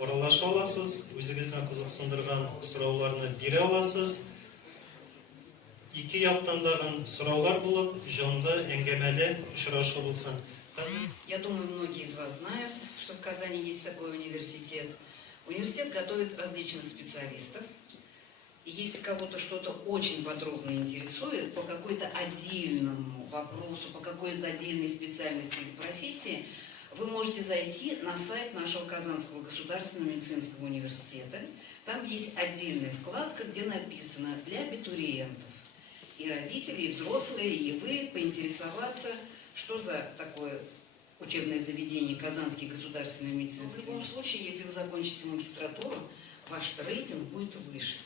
оралаша аласыз, өзіңіздің қызықсындырған сұрауларны бере аласыз. Екі яқтан дагы сұраулар болып, жонды әңгәмәле ұшырашу болсын. Я думаю, многие из вас знают, что в Казани есть такой университет. Университет готовит различных специалистов. И если кого-то что-то очень подробно интересует по какой-то отдельному вопросу, по какой-то отдельной специальности или профессии, вы можете зайти на сайт нашего Казанского государственного медицинского университета. Там есть отдельная вкладка, где написано «Для абитуриентов». И родители, и взрослые, и вы поинтересоваться, что за такое учебное заведение Казанский государственный медицинский. В любом случае, если вы закончите магистратуру, ваш рейтинг будет выше.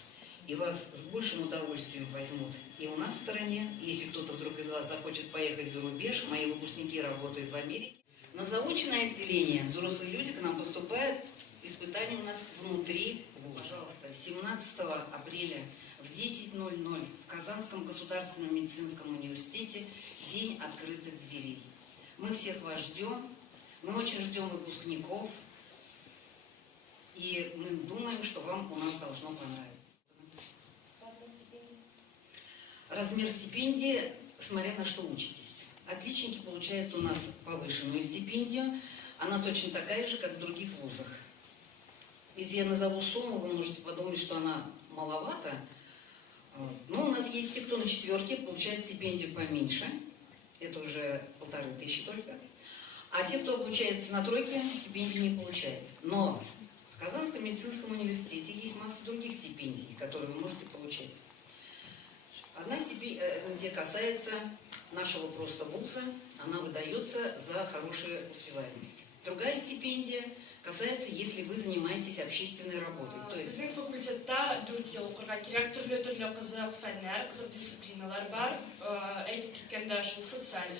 И вас с большим удовольствием возьмут и у нас в стране. Если кто-то вдруг из вас захочет поехать за рубеж, мои выпускники работают в Америке. На заочное отделение взрослые люди к нам поступают. Испытания у нас внутри вуза. Пожалуйста, 17 апреля в 10:00 в Казанском государственном медицинском университете день открытых дверей. Мы всех вас ждем. Мы очень ждем выпускников. И мы думаем, что вам у нас должно понравиться. Размер стипендии, смотря на что учитесь. Отличники получают у нас повышенную стипендию. Она точно такая же, как в других вузах. Если я назову сумму, вы можете подумать, что она маловато. Но у нас есть те, кто на 4 получает стипендию поменьше. Это уже 1500 только. А те, кто обучается на 3, стипендию не получают. Но в Казанском медицинском университете есть масса других стипендий, которые вы можете получать. Одна стипендия касается нашего просто вуза, она выдается за хорошую успеваемость. Другая стипендия касается, если вы занимаетесь общественной работой. То есть... Біздің факультетта 4 жыл оқырға керек, түрлі қызық фәннәр, қызық дисциплиналар бар. Әйтіп кеткенде социаль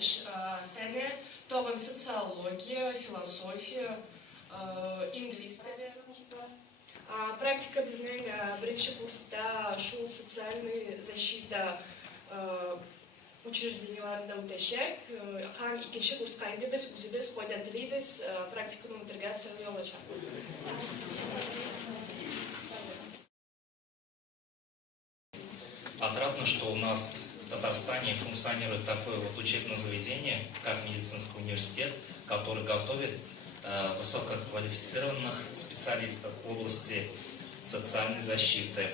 фәні, тоғын социология, философия, инглиз тілі. Практика біздің бірінші курста шул социальный защита учрежденияларында өтешек. Һәм икенче курска инде без үзебез файда телибез, практиканы үтәргә сөйли алачакбыз. Отрадно, что у нас в Татарстане функционирует такое вот учебное заведение, как медицинский университет, который готовит высококвалифицированных специалистов в области социальной защиты.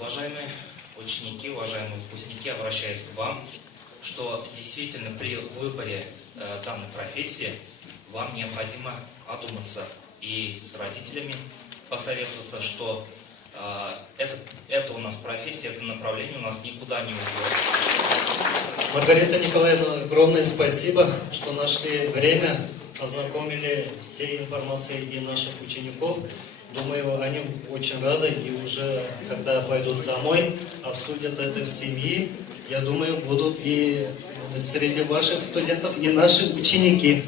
Уважаемые ученики, уважаемые выпускники, обращаюсь к вам, что действительно при выборе данной профессии вам необходимо одуматься и с родителями посоветоваться, что это у нас профессия, это направление у нас никуда не уйдет. Маргарита Николаевна, огромное спасибо, что нашли время, ознакомили всей информацией и наших учеников. Думаю, они очень рады и уже, когда пойдут домой, обсудят это в семье. Я думаю, будут и среди ваших студентов и наши ученики.